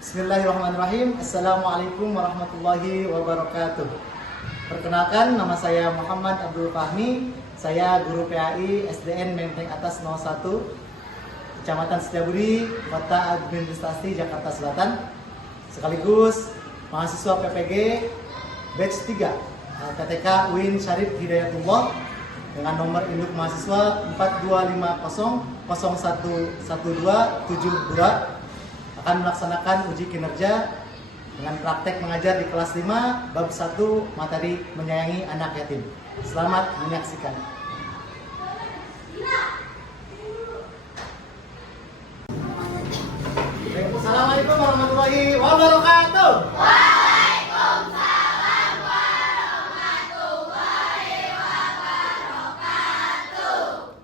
Bismillahirrahmanirrahim. Assalamualaikum warahmatullahi wabarakatuh. Perkenalkan, nama saya Muhammad Abdul Fahmi. Saya guru PAI SDN Menteng Atas 01, Kecamatan Setiabudi, Kota Administrasi Jakarta Selatan. Sekaligus mahasiswa PPG batch 3 TTK UIN Syarif Hidayatullah dengan nomor induk mahasiswa 4250011272 akan melaksanakan uji kinerja dengan praktek mengajar di kelas 5 bab 1 materi menyayangi anak yatim. Selamat menyaksikan. Assalamualaikum warahmatullahi wabarakatuh. Waalaikumsalam warahmatullahi wabarakatuh.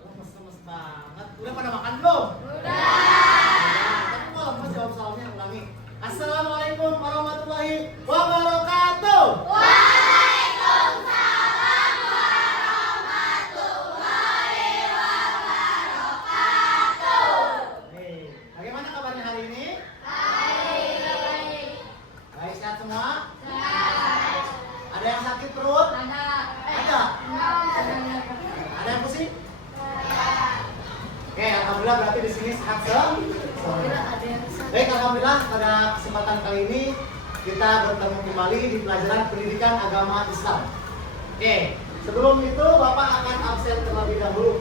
Lemes banget. Udah pada makan belum? Udah. Tapi kalau lemes jawab salamnya ulangi. Assalamualaikum warahmatullahi wabarakatuh. Waalaikumsalam warahmatullahi wabarakatuh. Nih, bagaimana kabarnya hari ini? Baik. Baik, sehat semua? Sehat. Ada yang sakit perut? Ada. Ada? Ada yang pusing? Oke, alhamdulillah berarti di sini sehat semua. Baik, alhamdulillah pada kesempatan kali ini kita bertemu kembali di pelajaran pendidikan agama Islam. Oke, sebelum itu Bapak akan absen terlebih dahulu.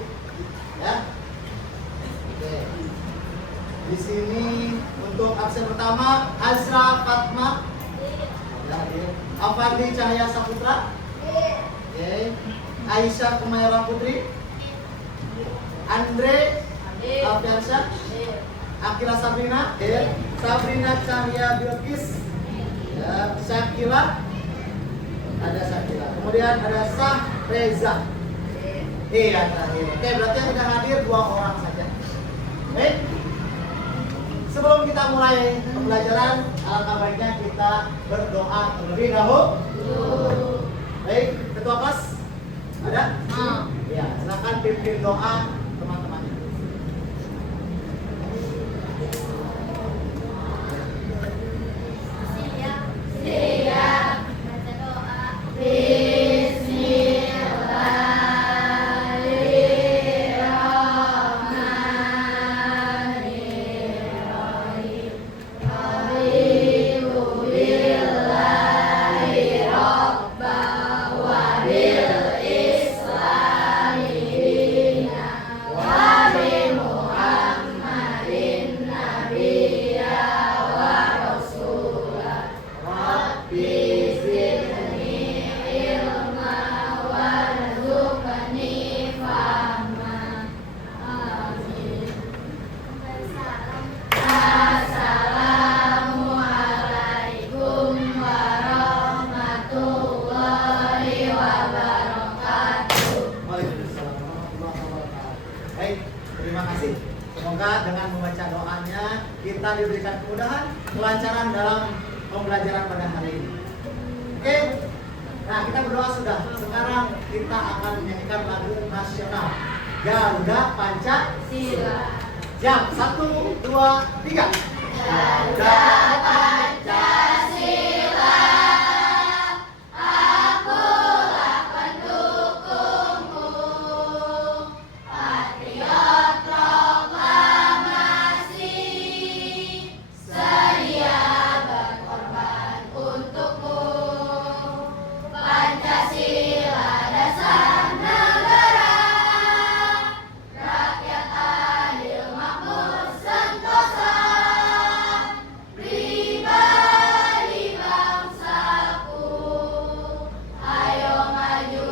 Ya. Oke. Di sini untuk absen pertama Azra Fatma. Ya, hadir. Afandi Cahaya Saputra. Oke. Aisyah Kumaira Putri. Andre Alfiansyah. Akila Sabrina, Sabrina Cahya Bilkis, ya, Syakila, ada Syakila. Kemudian ada Sah Reza. Iya, terakhir. Oke, berarti yang sudah hadir 2 orang saja. Baik. Sebelum kita mulai pembelajaran, alangkah baiknya kita berdoa terlebih dahulu. Baik, ketua kelas ada? Ya, silakan pimpin doa teman-temannya. Siap. Baca doa. Bismillahirrahmanirrahim. Habibu billahi rabba wa bil islami dina wa bi Muhammadin nabiyya wa rasulah. Rabbi zidni ilma warzuqni fahma. Amin. Assalamualaikum warahmatullahi wabarakatuh. Waalaikumsalam warahmatullahi wabarakatuh. Baik, terima kasih. Semoga dengan membaca doanya kita diberikan kemudahan, kelancaran dalam pembelajaran pada hari ini. Oke, nah kita berdoa sudah. Sekarang kita akan menyanyikan lagu nasional Garuda Pancasila. Jam 1, 2, 3. Garuda Pancasila, akulah pendukungmu, patriot proklamasi, sedia berkorban untukmu. Pancasila dasar negara, rakyat adil makmur sentosa. Pribadi bangsaku, ayo maju,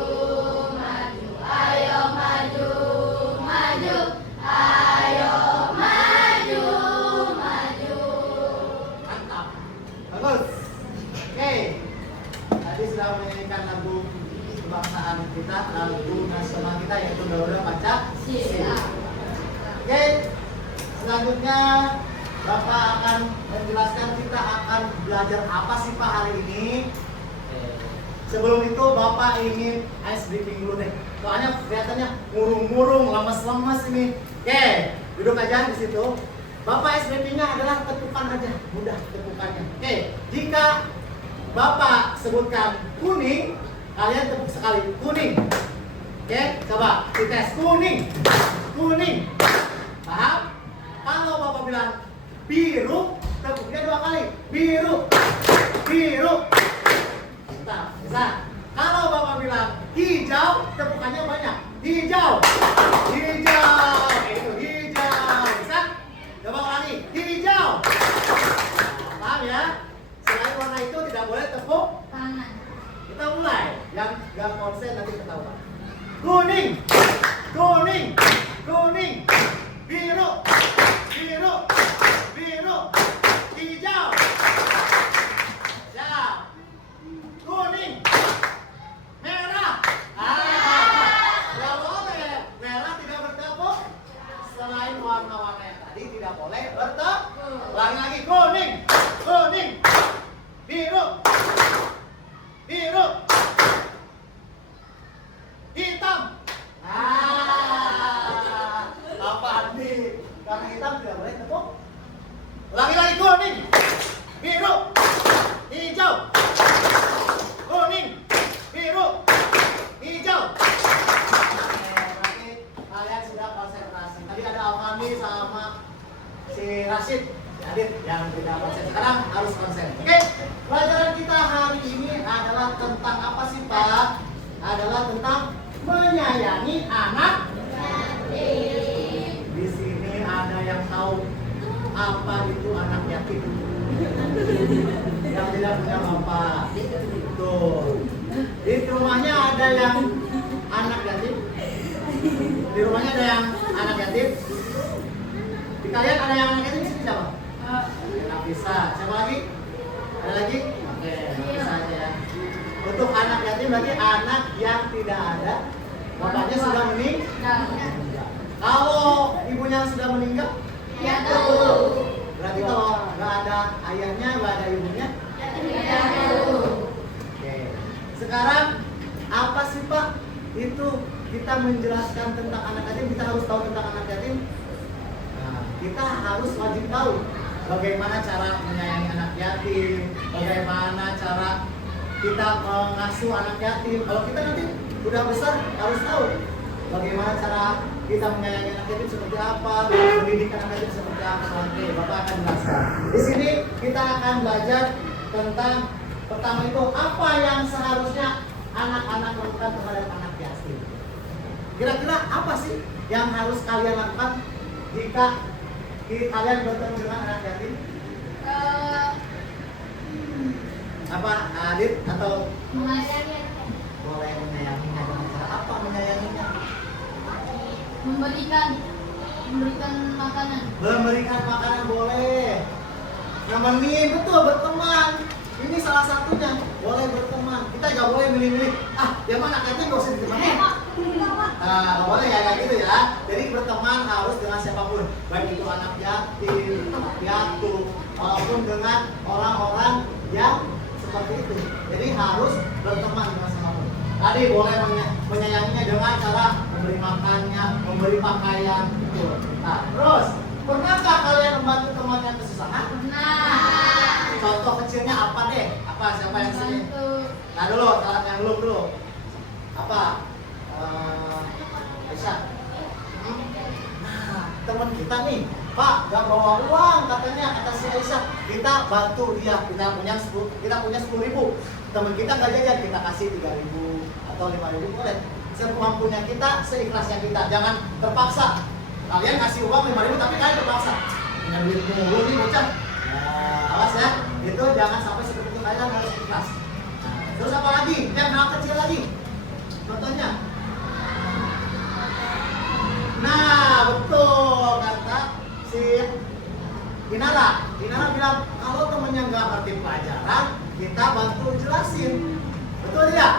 maju, ayo maju, maju, ayo maju, maju. Mantap. Bagus. Oke. Tadi sudah menyanyikan lagu kebangsaan kita, lagu nasional kita yaitu Garuda Pancasila. Oke. Selanjutnya Bapak akan menjelaskan kita akan belajar apa sih Pak hari ini. Sebelum itu Bapak ingin ice breaking dulu deh. Soalnya kelihatannya murung-murung, lemes-lemes ini. Oke, duduk aja di situ. Bapak SBP-nya adalah tepukan aja, mudah tepukannya. Oke, jika Bapak sebutkan kuning, kalian tepuk sekali, kuning. Oke, coba dites, kuning, kuning. Paham? Kalau Bapak bilang biru, tepuknya 2 kali, biru, biru. Bisa. Kalau Bapak bilang hijau, tepukannya banyak, hijau, hijau. Itu hijau. Bisa? Coba ulangi, hijau. Paham ya? Selain warna itu tidak boleh tepuk Tangan. kita mulai. Yang gak konsen nanti ketahuan. Kuning, kuning, kuning, biru, biru, biru, hijau. Siap. Kuning, merah. Nggak boleh. Merah tidak bertepuk. Selain warna-warna yang tadi tidak boleh bertepuk. Ulangi lagi, kuning, kuning, biru, biru, hitam. Apa nih? Karena hitam tidak boleh tepuk. Ulangi lagi, kuning, biru, hijau, kuning, biru, hijau. Berarti kalian sudah konsentrasi. Tadi ada Alfani sama si Rashid, si Adit yang tidak konsen. Sekarang harus konsen. Oke, pelajaran kita hari ini adalah tentang apa sih Pak? Adalah tentang menyayangi anak. Di sini ada yang tahu apa itu anak yatim? Yang tidak punya bapak. Tuh. Di rumahnya ada yang anak yatim. Di rumahnya ada yang anak yatim. Di kalian ada yang anak yatim di sini siapa? Nggak bisa. Siapa lagi? Ada lagi? Oke, bisa aja ya. Untuk anak yatim berarti anak yang tidak ada bapaknya sudah meninggal. Kalau ibunya sudah meninggal, Ya tahu. berarti kalau nggak ada ayahnya, nggak ada ibunya. Ya tahu. Oke. Sekarang apa sih Pak? Itu kita menjelaskan tentang anak yatim, kita harus tahu tentang anak yatim. Nah, kita harus wajib tahu bagaimana cara menyayangi anak yatim, bagaimana cara kita mengasuh anak yatim. Kalau kita nanti udah besar harus tahu bagaimana cara kita menyayangi anak yatim seperti apa, mendidik anak yatim seperti apa. Oke, Bapak akan jelaskan. Di sini kita akan belajar tentang pertama itu apa yang seharusnya anak-anak lakukan terhadap anak yatim. Kira-kira apa sih yang harus kalian lakukan jika kalian bertemu dengan anak yatim? Apa, Adit atau Menyayangi. boleh menyayanginya dengan cara apa menyayanginya? Memberikan makanan. Memberikan makanan boleh. Nemenin, betul, berteman. Ini salah satunya, boleh berteman. Kita nggak boleh milih-milih. Yang mana yatim nggak usah ditemanin. Nggak boleh ya kayak gitu ya. Jadi berteman harus dengan siapapun, baik itu anak yatim, anak piatu, maupun dengan orang-orang yang seperti itu. Jadi harus berteman dengan siapapun. Tadi boleh menyayanginya dengan cara memberi makannya, memberi pakaian, gitu. Nah, terus pernahkah kalian membantu temannya kesusahan? Nah. Contoh kecilnya apa deh? Apa siapa yang sini? Nah dulu, salah yang belum dulu. Apa? Aisyah. Nah, teman kita nih, Pak, gak bawa uang katanya kata si Aisyah. Kita bantu dia. Kita punya 10.000. Teman kita nggak jajan, kita kasih 3.000 atau 5.000 boleh. Semampunya kita, seikhlasnya kita. Jangan terpaksa. Kalian kasih uang 5.000 tapi kalian terpaksa. Punya duit mulu nih bocah. Awas ya, itu jangan sampai seperti itu, kalian harus ikhlas. Terus apa lagi? Yang hal kecil lagi. Contohnya. Nah, betul kata si Inara. Inara bilang kalau temennya nggak ngerti pelajaran, kita bantu jelasin. Betul tidak?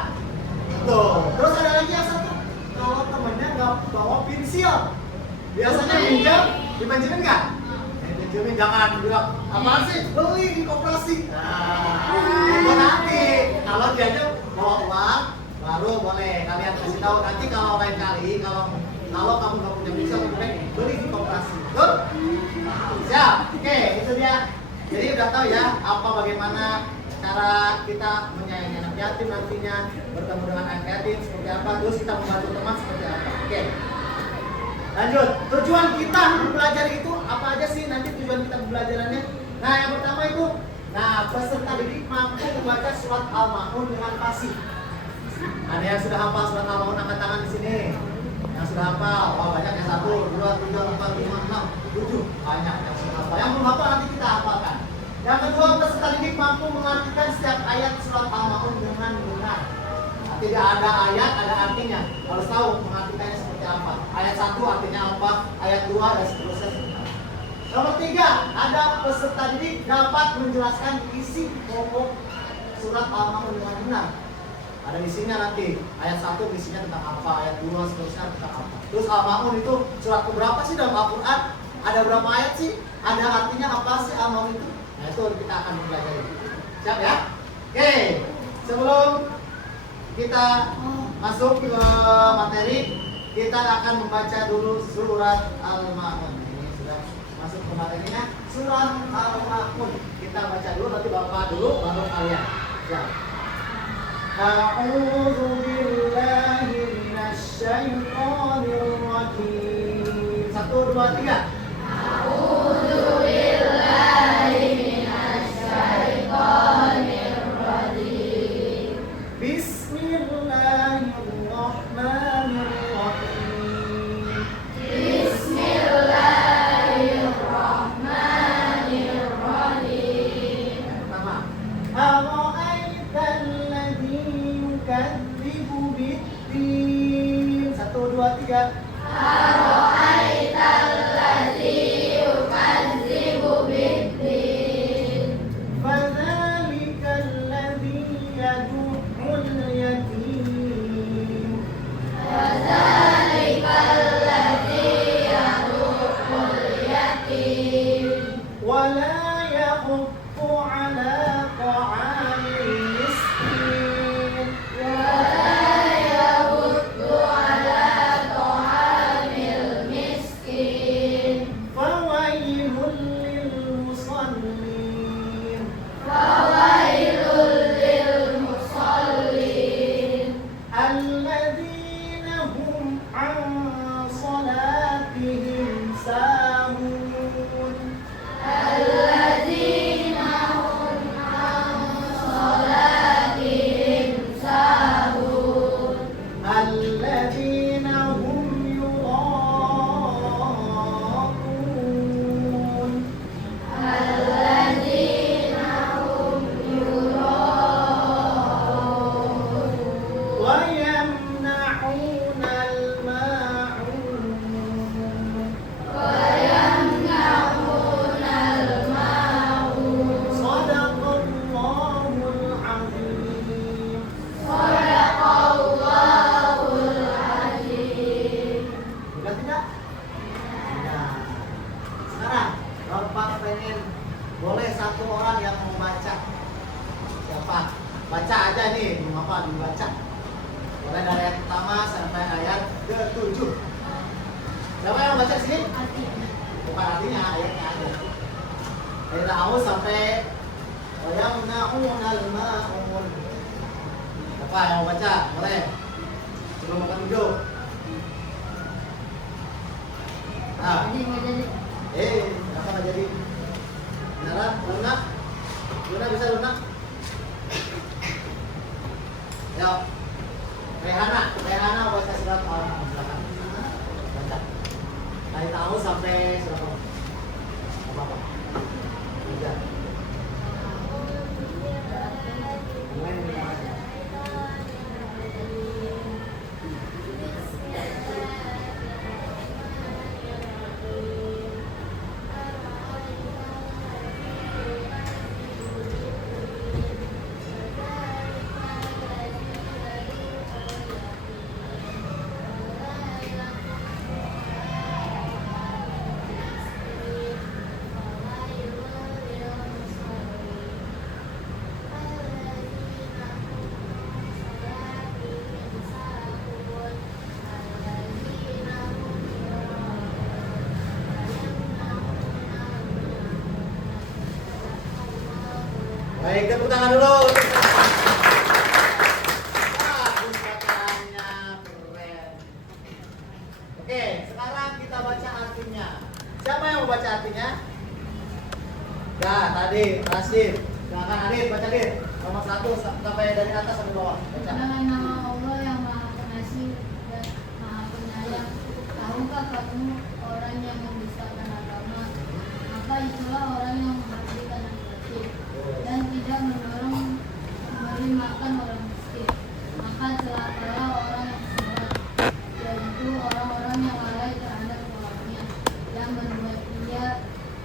Betul. Terus ada lagi yang satu. Kalau temennya nggak bawa pensil, biasanya pinjam, dipanjemin nggak? Pinjemin, jangan bilang apaan sih? Beli di koperasi. Nah, itu nanti kalau dia aja bawa uang, baru boleh kalian kasih tahu. Nanti kalau lain kali, kalau kamu nggak punya pensil, beli di koperasi. Betul? Siap. Oke, itu dia. Jadi udah tahu ya apa bagaimana cara kita menyayangi anak yatim nantinya, bertemu dengan anak yatim seperti apa, terus kita membantu teman seperti apa. Oke. Lanjut. Tujuan kita belajar itu apa aja sih nanti tujuan kita pembelajarannya? Nah, yang pertama itu peserta didik mampu membaca surat Al-Ma'un dengan fasih. Ada yang sudah hafal surat Al-Ma'un, angkat tangan di sini. Yang sudah hafal, wah banyak yang 1, 2, 3, 4, 5, 6, 7. Banyak yang sudah hafal. Yang belum hafal nanti kita hafalkan. Yang kedua, peserta didik mampu mengartikan setiap ayat surat Al-Ma'un dengan benar. Nah, tidak ada ayat, ada artinya. Harus tahu mengartikannya seperti apa. Ayat 1 artinya apa, ayat 2 dan seterusnya. Nomor 3, ada peserta didik dapat menjelaskan isi pokok surat Al-Ma'un dengan benar. Ada isinya nanti, ayat 1 isinya tentang apa, ayat 2 seterusnya tentang apa. Terus Al-Ma'un itu surat keberapa sih dalam Al-Quran? Ada berapa ayat sih? Ada artinya apa sih Al-Ma'un itu? Nah itu kita akan mempelajari. Siap ya? Oke, sebelum kita masuk ke materi, kita akan membaca dulu surat Al-Ma'un. Ini sudah masuk ke materinya, surat Al-Ma'un. Kita baca dulu, nanti Bapak dulu, baru kalian. Siap. A'udzu billahi minasyaitonir rajim. 1, 2, 3. A'udzu billahi minasyaitonir rajim. Bismillahirrahmanirrahim. Bismillahirrahmanirrahim. Yang pertama, ara'aital ladzi yukadzibu bid-din. 1, 2, 3. Ara'aital ladzi yukadzibu bid-din. Fadzalikal ladzi yad'ul yatim. Fadzalikal ladzi yad'ul yatim. Wa la yahuddu 'ala ta'amil miskin. Wala yahuddu 'ala ta'amil miskin. Fawailul lil musallin. Fawailul lil musallin. Alladzina hum 'an salatihim sahun. Alladzina hum 'an salatihim sahun. Alladzina hum yura'un. Alladzina hum yura'un. Wa yamna'unal ma'un. Wa yamna'unal ma'un. Shadaqallahul 'azim. Shadaqallahul azim. Sudah tidak? Sudah. Sekarang Bapak pengen boleh satu orang yang mau baca. Siapa? Baca aja nih, belum apa dibaca. Boleh dari ayat pertama sampai ayat ke-7. Siapa yang mau baca sini? Bukan artinya, ayatnya aja. Ayat awal sampai wayamna'unal ma'un. Siapa yang mau baca? Boleh. Sebelum makan duduk. Nah, kenapa nggak jadi? Beneran? Lunak? Lunak bisa lunak? Yuk. Rehana baca surat Al-Ma'un. Silakan. Baca. Dari tahu sampai surat Al-Ma'un. Apa-apa. Tiga. Mulai dari mana? Baik, tepuk tangan dulu. Bagus bacaannya, keren. Oke, sekarang kita baca artinya. Siapa yang mau baca artinya? Ya, tadi Rasid. Silakan Adit, baca Adit. Nomor 1 sampai dari atas sampai bawah. Baca. Dengan nama Allah yang Maha Pengasih dan Maha Penyayang, tahukah kamu orang yang mendustakan agama? Maka itulah orang yang menghargai anak yatim dan tidak mendorong memberi makan orang miskin. Maka celakalah orang yang sholat, yaitu orang-orang yang lalai terhadap sholatnya, yang berbuat riya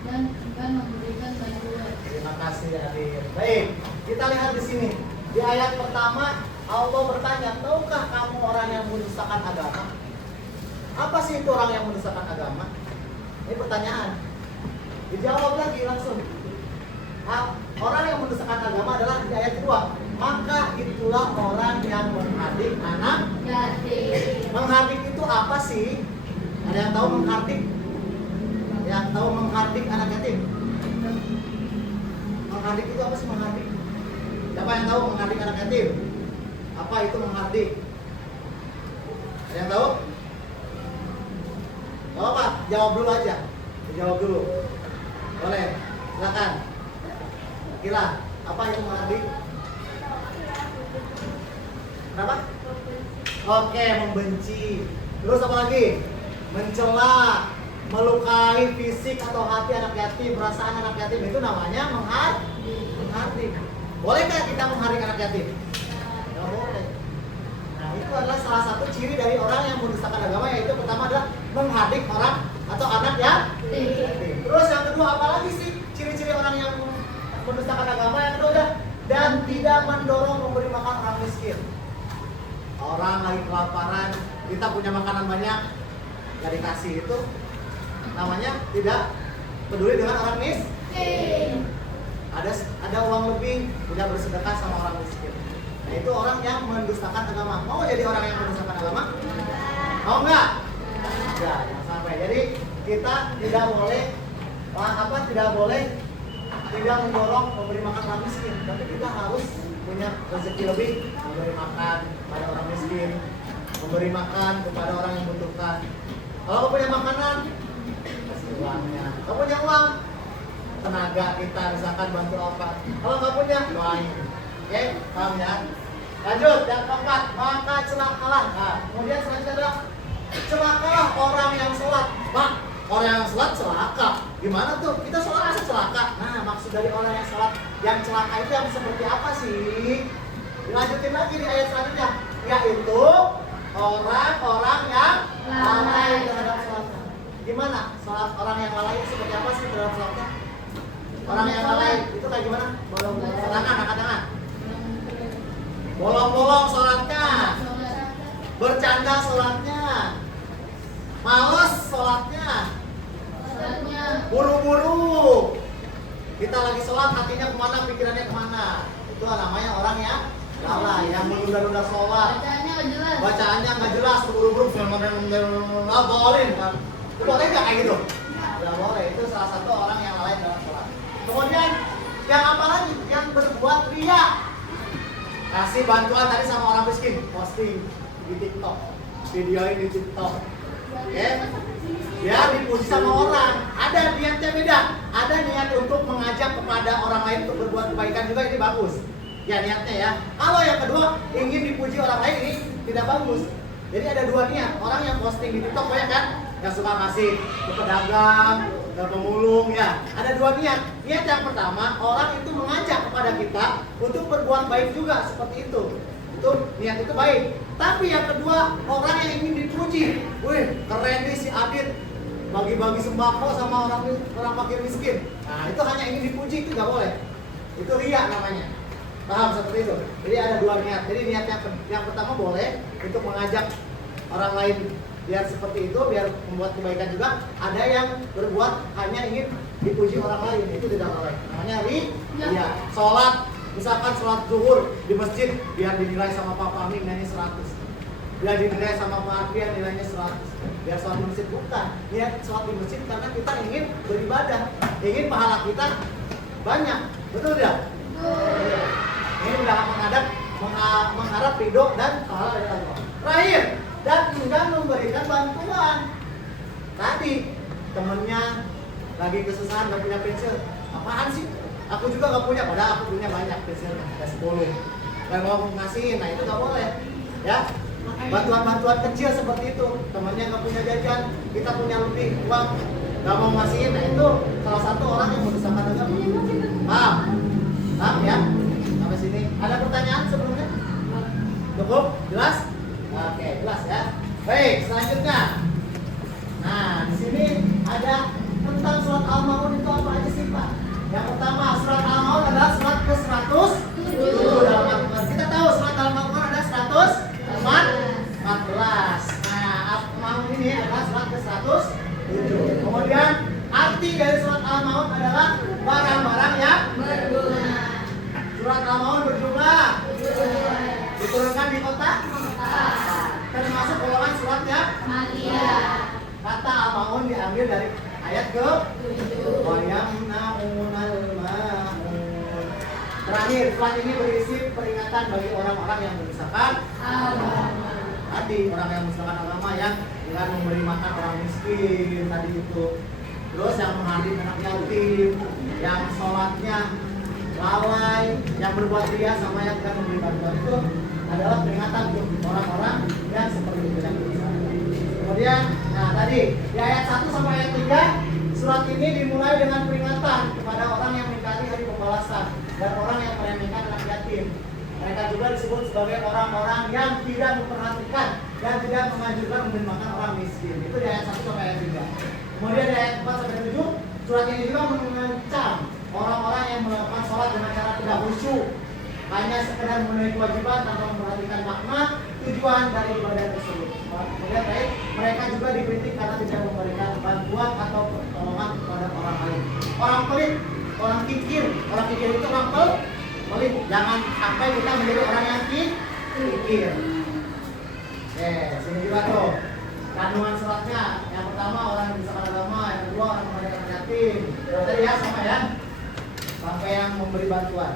dan enggan memberikan bantuan. Terima kasih Adit. Baik, kita lihat di sini. Di ayat pertama Allah bertanya, tahukah kamu orang yang mendustakan agama? Apa sih itu orang yang mendustakan agama? Ini pertanyaan. Dijawab lagi langsung. Orang yang mendustakan agama adalah di ayat kedua. Maka itulah orang yang menghardik anak Yatim. Menghardik itu apa sih? Ada yang tahu menghardik? Yang tahu menghardik anak yatim? Menghardik itu apa sih menghardik? Siapa yang tahu menghardik anak yatim? Apa itu menghardik? Ada yang tahu? Gak apa, jawab dulu aja. Jawab dulu. Boleh, silakan. Kira, apa itu menghardik? Kenapa? Oke, membenci. Terus apa lagi? Mencela, melukai fisik atau hati anak yatim, perasaan anak yatim, itu namanya menghardik. Bolehkah kita menghardik anak yatim? Tidak boleh. Nah, itu adalah salah satu ciri dari orang yang mendustakan agama, yaitu pertama adalah menghardik orang atau anak yatim. Terus yang kedua apa lagi sih ciri-ciri orang yang mendustakan agama? Yang kedua adalah dan tidak mendorong memberi makan orang miskin. Orang lagi kelaparan, kita punya makanan banyak, nggak dikasih, itu namanya tidak peduli dengan orang miskin. Ada uang lebih, tidak bersedekah sama orang miskin. Nah, itu orang yang mendustakan agama. Mau jadi orang yang mendustakan agama? Mau nggak? Ya, jangan sampai. Jadi kita tidak boleh tidak mendorong memberi makan orang miskin, tapi kita harus punya rezeki lebih, memberi makan pada orang miskin, memberi makan kepada orang yang membutuhkan. Kalau kau punya makanan, kasih uangnya. Kau punya uang, tenaga kita misalkan bantu apa. Kalau nggak punya, doain. Oke, paham ya? Lanjut, yang keempat, maka celakalah. Nah, kemudian selanjutnya adalah celakalah orang yang sholat. Pak, orang yang sholat celaka. Gimana tuh? Kita sholat masa celaka? Nah, maksud dari orang yang sholat yang celaka itu yang seperti apa sih? Dilanjutin lagi di ayat selanjutnya, yaitu orang-orang yang lalai terhadap sholatnya. Gimana? Sholat orang yang lalai itu seperti apa sih terhadap sholatnya? Orang yang lalai itu kayak gimana? Bolong-bolong, angkat tangan. Bolong-bolong sholatnya, bercanda sholatnya, males sholatnya, buru-buru. Kita lagi sholat, hatinya kemana, pikirannya kemana. Itu namanya orang yang lalai, yang menunda-nunda sholat. Bacaannya nggak jelas, buru-buru, boleh kan? Boleh nggak kayak gitu? Nggak boleh. Itu salah satu orang yang lalai dalam sholat. Kemudian yang apa lagi? Yang berbuat riya. Kasih bantuan tadi sama orang miskin, posting di TikTok, videoin di TikTok. Oke? Ya dipuji sama orang. Ada niatnya beda. Ada niat untuk mengajak kepada orang lain untuk berbuat kebaikan juga, ini bagus. Ya niatnya ya. Kalau yang kedua ingin dipuji orang lain, ini tidak bagus. Jadi ada dua niat. Orang yang posting di TikTok banyak kan, yang suka ngasih ke pedagang, ke pemulung ya. Ada dua niat. Niat yang pertama, orang itu mengajak kepada kita untuk berbuat baik juga, seperti itu. Itu niat itu baik. Tapi yang kedua, orang yang ingin dipuji. Wih, keren nih si Adit, bagi-bagi sembako sama orang fakir miskin. Nah, itu hanya ingin dipuji, itu nggak boleh. Itu riya namanya. Paham seperti itu? Jadi ada dua niat. Jadi niat yang pertama boleh untuk mengajak orang lain biar seperti itu, biar membuat kebaikan juga. Ada yang berbuat hanya ingin dipuji orang lain, itu tidak boleh. Namanya riya. Sholat, misalkan sholat zuhur di masjid, biar dinilai sama Pak Amin nilainya 100. Biar dinilai sama Pak Arfian nilainya 100. Biar sholat di masjid, bukan. Niat sholat di masjid karena kita ingin beribadah, ingin pahala kita banyak. Betul tidak? ridho dan pahala dari Allah. Terakhir, dan enggan memberikan bantuan. Tadi temennya lagi kesusahan nggak punya pensil, apaan sih? Aku juga nggak punya, padahal aku punya banyak pensilnya, ada 10. Gak mau ngasihin, nah itu nggak boleh, ya. Bantuan-bantuan kecil seperti itu, temennya nggak punya jajan, kita punya lebih uang, nggak mau ngasihin, nah itu salah satu orang yang merusakan agama. Paham? Paham ya? Sampai sini. Ada pertanyaan sebelumnya? Cukup? Jelas? Oke, jelas ya. Baik, selanjutnya. Nah, di sini ada tentang surat Al-Maun itu apa aja sih Pak? Yang pertama, surat Al-Maun adalah surat ke-107 dalam Al-Quran. Kita tahu surat Al-Maun ada 114. Nah, Al-Maun ini adalah surat ke-107. Kemudian arti dari surat Al-Maun adalah barang-barang yang berguna. Surat Al-Maun berjumlah diturunkan di kota termasuk golongan surat yang kata Al-Maun diambil dari ayat ke-7. Terakhir, surat ini berisi peringatan bagi orang-orang yang memisahkan agama. Tadi orang yang memisahkan agama yang dengan memberi makan orang miskin tadi itu. Terus yang menghadir anak yatim, yang sholatnya lalai, yang berbuat ria sama yang tidak memberi bantuan itu adalah peringatan untuk orang-orang yang seperti itu yang memisahkan. Kemudian, nah tadi di ayat 1 sampai ayat 3 surat ini dimulai dengan peringatan kepada orang yang mengingkari hari pembalasan dan orang yang meremehkan anak yatim. Mereka juga disebut sebagai orang-orang yang tidak memperhatikan dan tidak menganjurkan memberi makan orang miskin. Itu di ayat 1 sampai ayat 3. Kemudian di ayat 4 sampai 7 surat ini juga mengancam orang-orang yang melakukan sholat dengan cara tidak khusyuk, hanya sekedar memenuhi kewajiban tanpa memperhatikan makna tujuan dari ibadah tersebut. Kemudian mereka juga dikritik karena tidak memberikan bantuan atau pertolongan kepada orang lain. Orang pelit, orang kikir itu orang pelit. Jangan sampai kita menjadi orang yang kikir. Sini juga tuh kandungan suratnya. Yang pertama orang yang memisahkan agama, yang kedua orang yang yatim. Tadi ya sama ya, sampai yang memberi bantuan.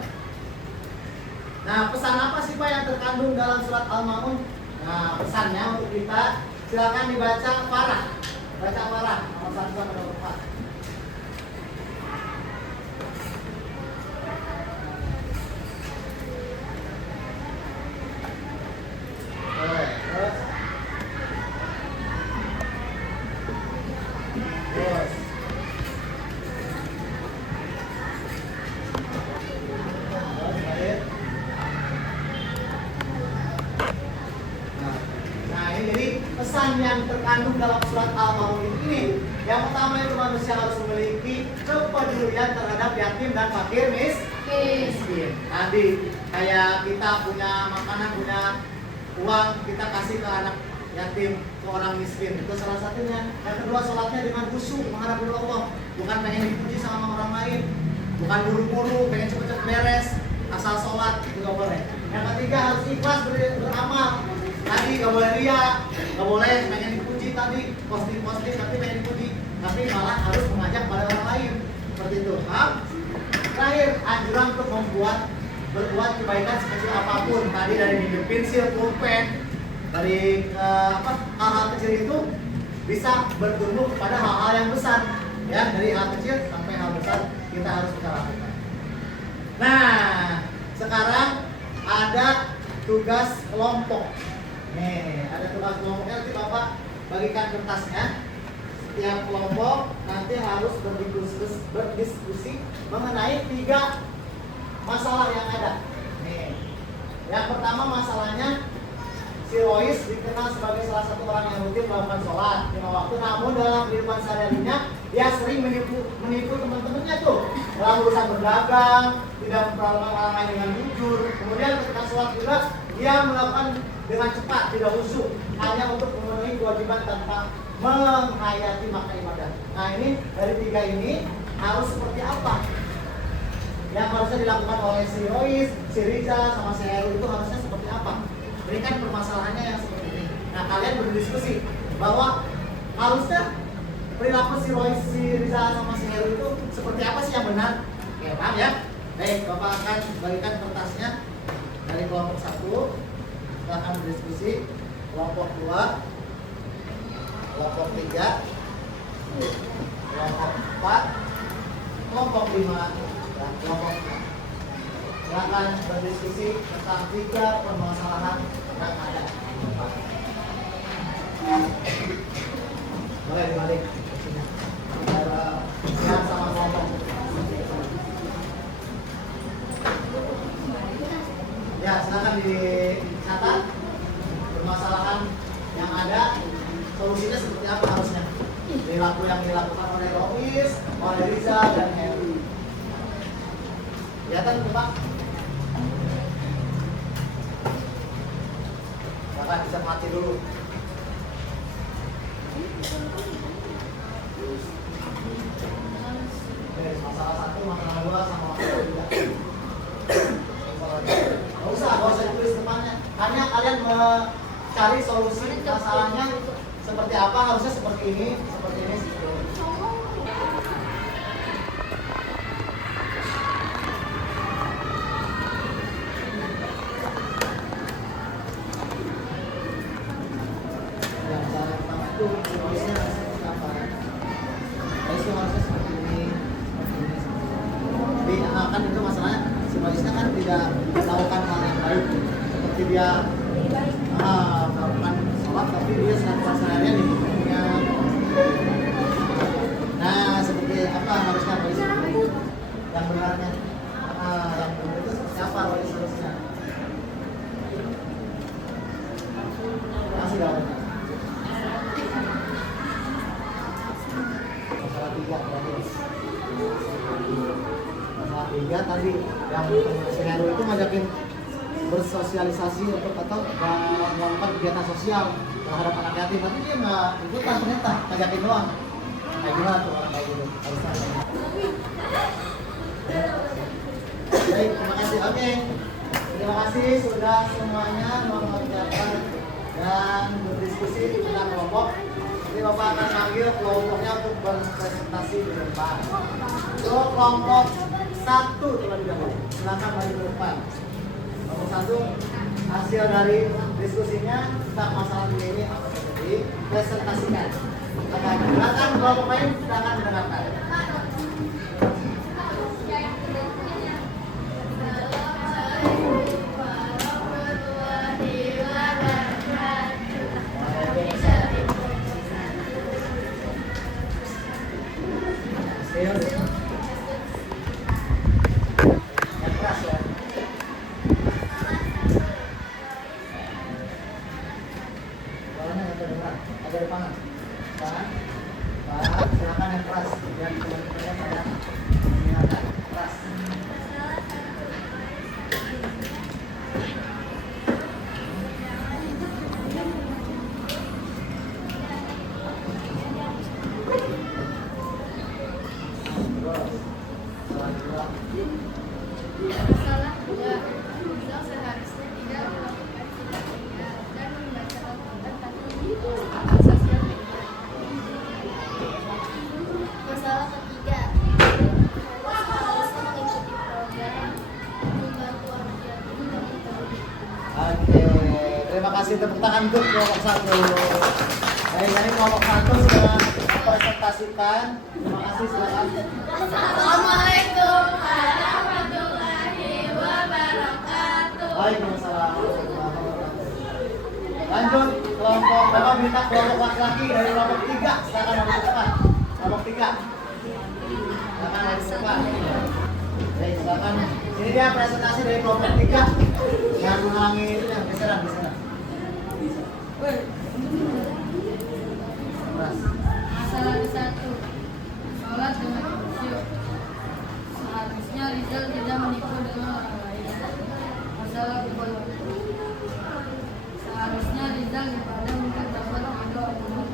Nah, pesan apa sih Pak yang terkandung dalam surat Al-Maun? Nah, pesannya untuk kita silakan dibaca Farah. Baca Farah nomor 1 sampai nomor 4. Pesan yang terkandung dalam surat Al-Maun ini, yang pertama itu manusia harus memiliki kepedulian terhadap yatim dan fakir miskin. Tadi kayak kita punya makanan, punya uang, kita kasih ke anak yatim, ke orang miskin, itu salah satunya. Yang kedua, sholatnya dengan khusyuk menghadap Allah, bukan pengen dipuji sama orang lain, bukan buru-buru pengen cepet-cepet beres, asal sholat itu gak boleh. Yang ketiga, harus ikhlas beramal. Tadi gak boleh ria, gak boleh pengen dipuji tadi, posting tapi pengen dipuji, tapi malah harus mengajak pada orang lain seperti itu. Terakhir, anjuran untuk berbuat kebaikan sekecil apapun. Tadi dari minjem pensil, pulpen, dari hal-hal kecil itu bisa bertumbuh kepada hal-hal yang besar. Ya, dari hal kecil sampai hal besar kita harus kita lakukan. Nah, sekarang ada tugas kelompok. Nih, ada tugas kelompoknya, nanti Bapak bagikan kertasnya. Setiap kelompok nanti harus berdiskusi mengenai 3 masalah yang ada. Nih, yang pertama masalahnya si Rois dikenal sebagai salah satu orang yang rutin melakukan sholat 5 waktu, namun dalam kehidupan sehari-harinya dia sering menipu teman-temannya tuh dalam urusan berdagang, tidak memperlakukan orang lain dengan jujur. Kemudian ketika sholat juga dia melakukan dengan cepat, tidak khusyuk, hanya untuk memenuhi kewajiban tanpa menghayati makna ibadah. Nah, ini dari 3 ini harus seperti apa yang harusnya dilakukan oleh si Rois, si Rizal, sama si Heru itu harusnya seperti apa? Berikan permasalahannya yang seperti ini. Nah, kalian berdiskusi bahwa harusnya perilaku si Rois, si Rizal, sama si Heru itu seperti apa sih yang benar? Oke, paham ya? Baik, Bapak akan bagikan kertasnya dari kelompok 1. silakan berdiskusi. Kelompok 2, kelompok 3, kelompok 4, kelompok 5, dan kelompok 6. Silakan berdiskusi tentang 3 permasalahan yang ada. Boleh dibalik. Siap sama kelompok. Ya, silakan dicatat permasalahan yang ada, solusinya seperti apa harusnya. Perilaku yang dilakukan oleh Rois, oleh Riza dan Heri. Kelihatan Pak? Silakan bisa mati dulu. Oke, masalah 1, masalah 2, sama masalah 3. Nggak usah ditulis depannya. Hanya kalian mencari solusi masalahnya seperti apa, harusnya seperti ini, seperti ini, seperti ini. Yang cara pertama itu solusinya seperti apa? Itu harusnya seperti ini, seperti ini, seperti ini. Jadi kan itu masalahnya si Maisnya kan tidak melakukan hal yang baik, seperti dia melakukan sholat tapi dia sedang seharian di hidupnya. Nah, seperti apa harusnya Rois yang benarnya? Yang benar itu siapa Rois harusnya? Masih jawabnya. Masalah 3 berarti. Masalah 3 tadi yang si Heru itu ngajakin bersosialisasi untuk atau melakukan kegiatan sosial terhadap anak yatim, tapi dia nggak ikutan ternyata, ngajakin doang. Kayak gimana tuh orang kayak gitu? Harusnya. Baik, terima kasih. Oke, terima kasih sudah semuanya mengerjakan dan berdiskusi tentang kelompok. Jadi Bapak akan panggil kelompoknya untuk berpresentasi di depan. Untuk kelompok 1 terlebih dahulu, silakan maju ke depan. Kelompok 1, hasil dari diskusinya tentang masalah ini apa terjadi, presentasikan. Silakan kelompok lain silakan mendengarkan. Yang keras ya. Suaranya nggak terdengar. Agak depan. Pak, silakan yang keras. Biar teman-temannya pada mendengarkan. Keras. Masalah 2, Rizal seharusnya tidak melakukan tindak-tindak dan membaca Al-Quran tanpa menggunakan sosial media. Masalah ketiga, Rizal seharusnya mengikuti program membantu anak yatim dan membantu. Oke, terima kasih tepuk tangan untuk kelompok 1. Baik, dari kelompok 1 sudah mempresentasikan. Terima kasih, silakan. Assalamualaikum warahmatullahi wabarakatuh. Waalaikumsalam. Lanjut kelompok Bapak minta kelompok laki-laki dari kelompok 3 silakan maju ke depan. Kelompok 3. Silakan maju ke depan. Baik, silakan. Ini dia presentasi dari kelompok 3 yang menghalangi itu yang geseran. Keras. Masalah ke-1, sholat dengan khusyuk. Seharusnya Rizal tidak menipu dengan orang lain. Masalah ke-2, seharusnya Rizal ibadah untuk dapat ridho Allah.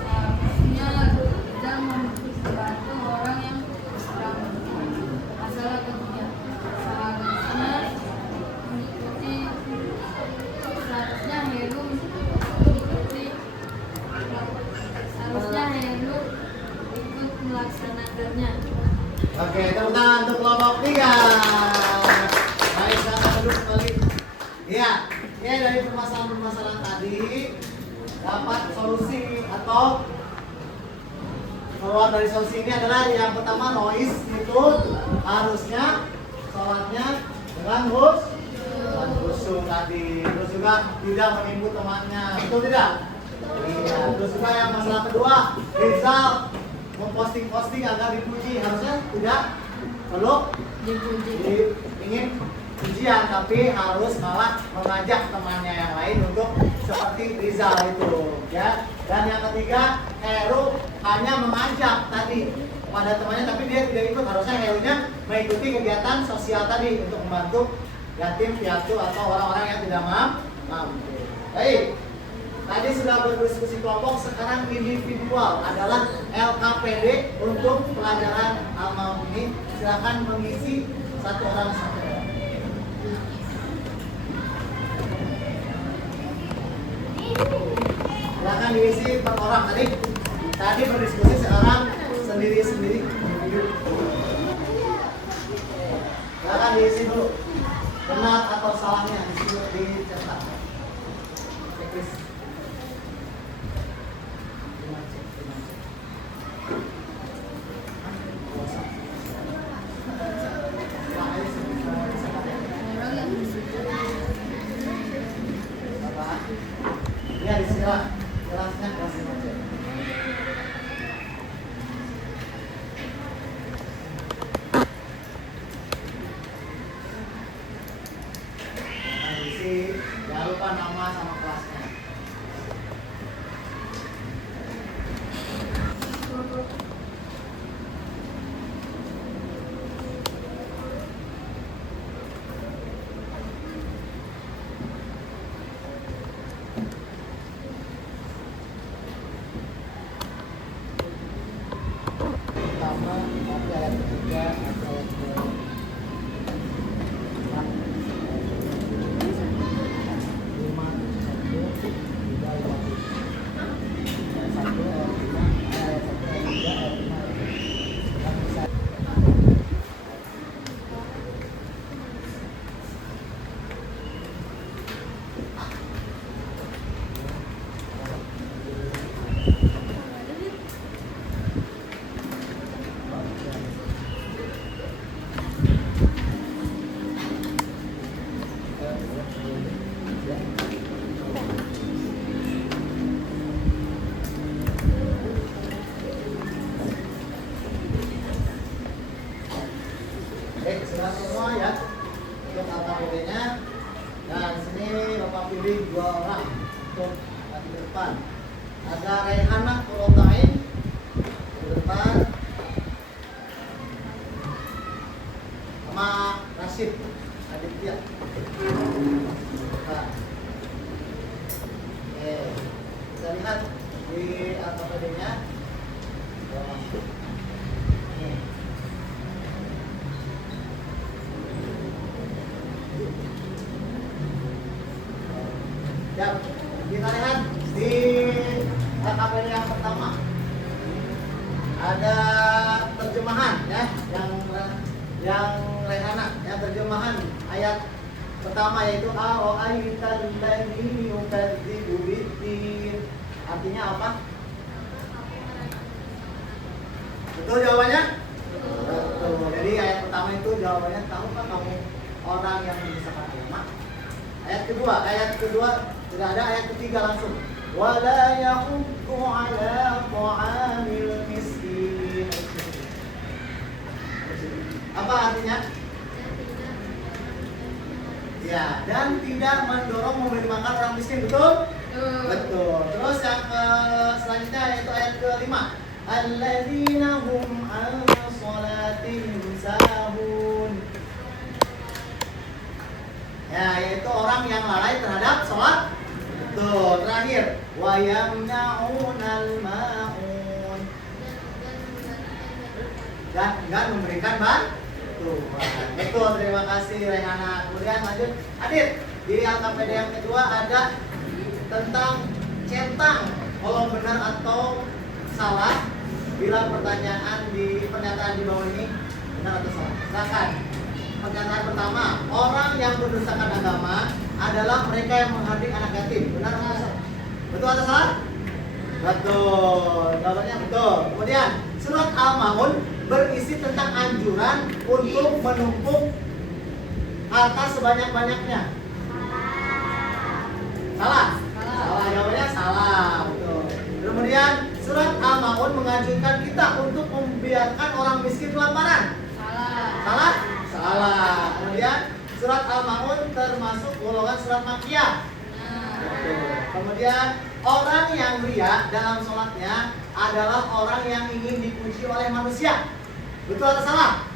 Seharusnya Rizal membantu orang yang kurang. Masalah ke-3, seharusnya mengikuti, seharusnya Heru mengikuti, seharusnya Heru ikut melaksanakannya. Oke, tepuk tangan untuk kelompok 3. dari permasalahan-permasalahan tadi dapat solusi atau keluar dari solusi ini adalah yang pertama, noise itu harusnya sholatnya dengan khusyuk tadi. Terus juga tidak menipu temannya, betul tidak? Iya. Terus juga yang masalah kedua, Rizal memposting agar dipuji, harusnya tidak perlu ingin pujian, tapi harus malah mengajak temannya yang lain untuk seperti Rizal itu, ya. Dan yang ketiga, Heru hanya mengajak tadi pada temannya, tapi dia tidak ikut. Harusnya Herunya mengikuti kegiatan sosial tadi untuk membantu yatim piatu atau orang-orang yang tidak mampu. Baik, tadi sudah berdiskusi kelompok, sekarang individual adalah LKPD untuk pelajaran Al-Maun ini. Silakan mengisi satu orang. Silakan diisi per orang tadi. Tadi berdiskusi, sekarang sendiri-sendiri. Silakan diisi dulu. Benar atau salahnya dicetak. Checklist. Ya, disilah. Kelasnya kelas 5C. Jangan lupa nama sama kelasnya. Pertama, ayat ketiga atau ayat ke- Baik, sudah semua ya untuk LKPD-nya. Dan sini Bapak pilih 2 orang untuk di depan. Ada Reihana Kulotain di depan, sama Rashid Aditya. Nah, oke, bisa lihat di LKPD-nya. Ya, kita lihat di LKPD yang pertama ada terjemahan ya, yang Rehana, yang terjemahan ayat pertama yaitu Aro'aital ladzi yukadzibu biddin. Artinya apa? Betul jawabannya? Betul. Jadi ayat pertama itu jawabannya, tahukah kamu orang yang menyesatkan agama? Ayat kedua tidak ada, ayat ketiga langsung. Wala yahuddu ala ta'amil miskin. Apa artinya? Ya, dan tidak mendorong memberi makan orang miskin, betul? Betul. Terus yang selanjutnya yaitu ayat ke-5. Alladzina hum an shalatihim sahun. Ya, yaitu orang yang lalai terhadap sholat. Betul. Terakhir, wa yamna'unal ma'un. Dan enggak memberikan bantuan. Betul, terima kasih Rehana. Kemudian lanjut, Adit. Di LKPD yang kedua ada tentang centang, kalau benar atau salah. Bila pernyataan di bawah ini benar atau salah. Silakan. pernyataan pertama, orang yang mendustakan agama adalah mereka yang menghardik anak yatim. Benar atau salah? Betul atau salah? Betul. Jawabannya betul. Kemudian surat Al-Maun berisi tentang anjuran untuk menumpuk harta sebanyak-banyaknya. Salah? Salah. Jawabannya salah. Betul. Kemudian surat Al-Maun menganjurkan kita untuk membiarkan orang miskin kelaparan. Salah? Salah. Kemudian surat Al-Maun termasuk golongan surat Makkiyah. Kemudian orang yang riya dalam sholatnya adalah orang yang ingin dipuji oleh manusia. Betul atau salah?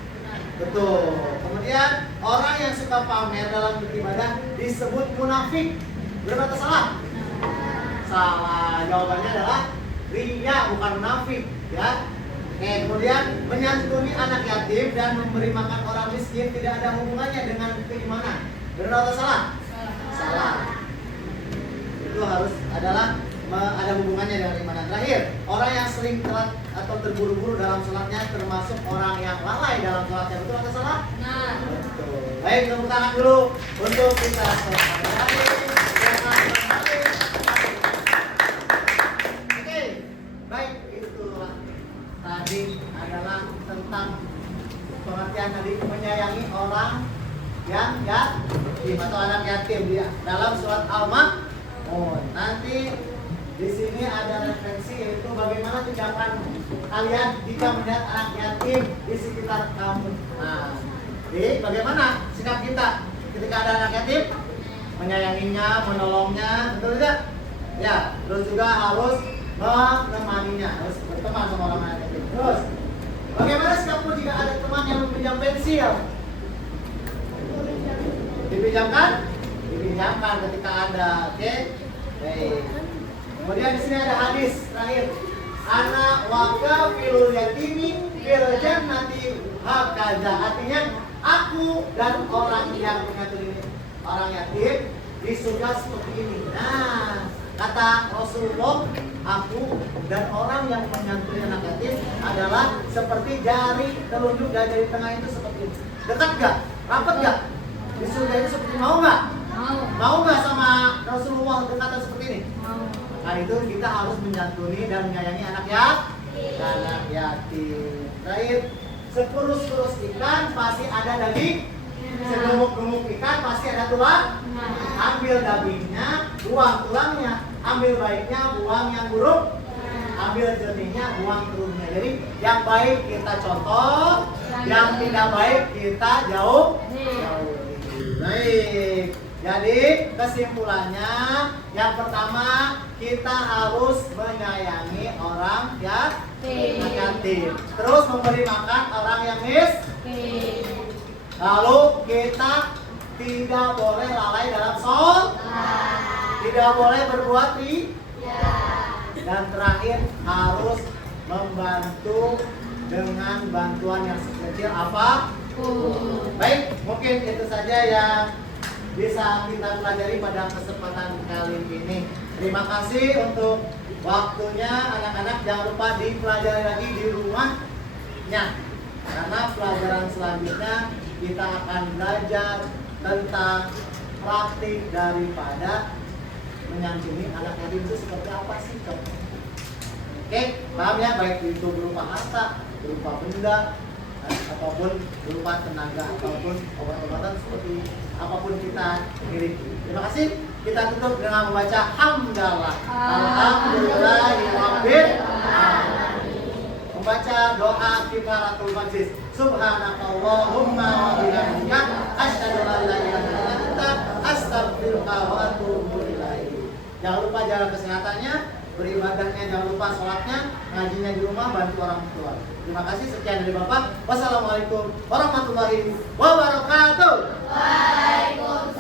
Betul. Kemudian orang yang suka pamer dalam beribadah disebut munafik. Benar atau salah? Salah. Jawabannya adalah riya, bukan munafik, ya. Oke, kemudian menyantuni anak yatim dan memberi makan orang miskin tidak ada hubungannya dengan keimanan. Benar atau salah? Salah. Itu harus ada hubungannya dengan keimanan. Terakhir, orang yang sering telat atau terburu-buru dalam sholatnya termasuk orang yang lalai dalam sholatnya. Betul atau salah? Betul. Baik, tepuk tangan dulu untuk kita semua. Oke, baik, itulah tadi adalah tentang pengertian tadi menyayangi orang yang yatim atau anak yatim di dalam surat Al-Maun. Nanti di sini ada referensi yaitu bagaimana tindakan kalian jika melihat anak yatim di sekitar kamu. Nah, jadi bagaimana sikap kita ketika ada anak yatim? Menyayanginya, menolongnya, betul tidak? Ya, terus juga harus menemaninya, harus berteman sama orang anak yatim. Terus, bagaimana sikapmu jika ada teman yang meminjam pensil? Dipinjamkan? Dipinjamkan ketika ada, oke? Baik. Kemudian di sini ada hadis terakhir. Ana waka filul yatimi fil jannati hakaza. Artinya aku dan orang yang menyantuni orang yatim di surga seperti ini. Nah, kata Rasulullah, aku dan orang yang menyantuni anak yatim adalah seperti jari telunjuk dan jari tengah itu seperti ini. Dekat gak? Rapat gak? Di surga itu seperti mau gak? Mau gak sama Rasulullah dekatan seperti ini? Nah itu kita harus menyantuni dan menyayangi anak yatim. Terakhir, sekurus-kurus ikan pasti ada daging, segemuk-gemuk ikan pasti ada tulang. Ambil dagingnya, buang tulangnya. Ambil baiknya, buang yang buruk. Ambil jernihnya, buang keruhnya. Jadi yang baik kita contoh, yang tidak baik kita jauh. Baik. Jadi kesimpulannya, yang pertama kita harus menyayangi orang yatim, terus memberi makan orang yang miskin. Lalu kita tidak boleh lalai dalam sholat, tidak boleh berbuat riya, dan terakhir harus membantu dengan bantuan yang sekecil apapun. Baik, mungkin itu saja yang bisa kita pelajari pada kesempatan kali ini. Terima kasih untuk waktunya anak-anak. Jangan lupa dipelajari lagi di rumahnya, karena pelajaran selanjutnya kita akan belajar tentang praktik daripada menyantuni anak yatim itu seperti apa sih, contoh. Oke, paham ya? Baik itu berupa harta, berupa benda, ataupun berupa tenaga, ataupun obat-obatan seperti apapun kita miliki. Terima kasih. Kita tutup dengan membaca hamdalah. Alhamdulillahirabbil alamin. Membaca doa kifaratul majlis. Subhanakallahumma wa bihamdika asyhadu an la ilaha illa anta astaghfiruka wa atubu ilaik. Jangan lupa jaga kesehatannya, beribadahnya jangan lupa, sholatnya, ngajinya di rumah, bantu orang tua. Terima kasih. Sekian dari Bapak. Wassalamualaikum warahmatullahi wabarakatuh. Waalaikumsalam.